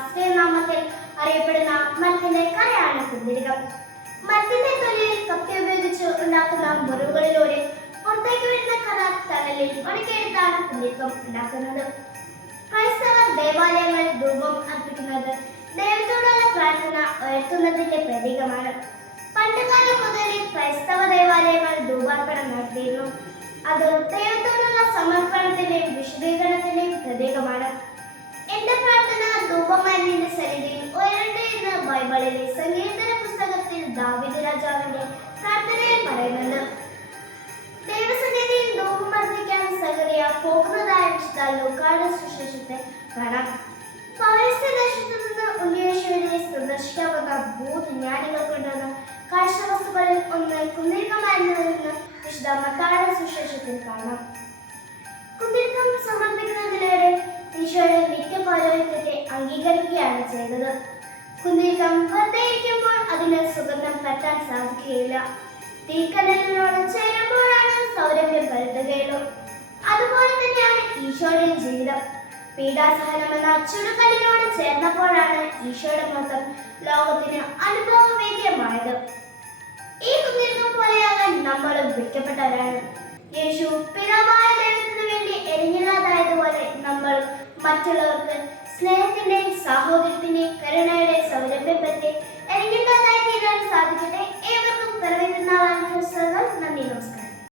ശാസ്ത്രീയ നാമത്തിൽ അറിയപ്പെടുന്ന മരത്തിന്റെ കലയാണ് കുന്തിരികം. മരത്തിന്റെ തൊലിയിൽ കത്തി ഉപയോഗിച്ച് ഉണ്ടാക്കുന്ന മുറിവുകളിലൂടെ പുറത്തേക്ക് വരുന്ന കല തണലിൽ ഒടുക്കിയെടുത്താണ് കുന്തിരിക്കം ഉണ്ടാക്കുന്നത്. ക്രൈസ്തവ ദേവാലയങ്ങൾ രൂപം അർപ്പിക്കുന്നത് ദൈവത്തോടുള്ള പ്രാർത്ഥന ഉയർത്തുന്നതിന്റെ പ്രതീകമാണ്. പണ്ടുകാലം മുതൽ ക്രൈസ്തവ ദേവാലയങ്ങൾ രൂപാർപ്പണം നടത്തിയിരുന്നു. അത് ദൈവത്തോടുള്ള സമർപ്പണത്തിന്റെ വിശുദ്ധ ബൈബിളിലെ സങ്കീർത്തന പുസ്തകത്തിൽ ദാവിദ് രാജാവിന്റെ പ്രാർത്ഥനയിൽ പറയുന്നത് ദൈവസന്നിധിയിൽ നോമ്പ് അർപ്പിക്കാൻ സകറിയ പോകുന്നതായ വിശുദ്ധ സുശേഷത്തെ കാണാം. പൗരസ്ത്യ ദേശത്തു സമർപ്പിക്കുന്നതിലൂടെ ഈശോയുടെ മിക്ക പൗരോഹിത്യത്തെ അംഗീകരിക്കുകയാണ് ചെയ്തത്. കുന്നിൽക്കം വെറുതെ അതിന് സുഗന്ധം പറ്റാൻ സാധിക്കുകയില്ല. തീക്കടലിനോട് ചേരുമ്പോഴാണ് സൗരഭ്യം പരത്തുകയുള്ളൂ അതുപോലെ തന്നെയാണ് ഈശോയുടെ ജീവിതം. പീഡാസഹനം എന്ന ചുരുക്കലിനോട് ചേർന്നപ്പോഴാണ് ഈശോയുടെ മൊത്തം ലോകത്തിന് അനുഭവവേദ്യമായത്. ഈ കുന്നിൽക്കം പോലെയാകാൻ നമ്മളും വിളിക്കപ്പെട്ടവരാണ്. യേശു പിതാവായ ദൈവത്തിന് വേണ്ടി എരിഞ്ഞില്ലാതായതുപോലെ നമ്മൾ മറ്റുള്ളവർക്ക് സ്നേഹത്തിന്റെയും സാഹോദര്യത്തിന്റെയും കരുണയുടെയും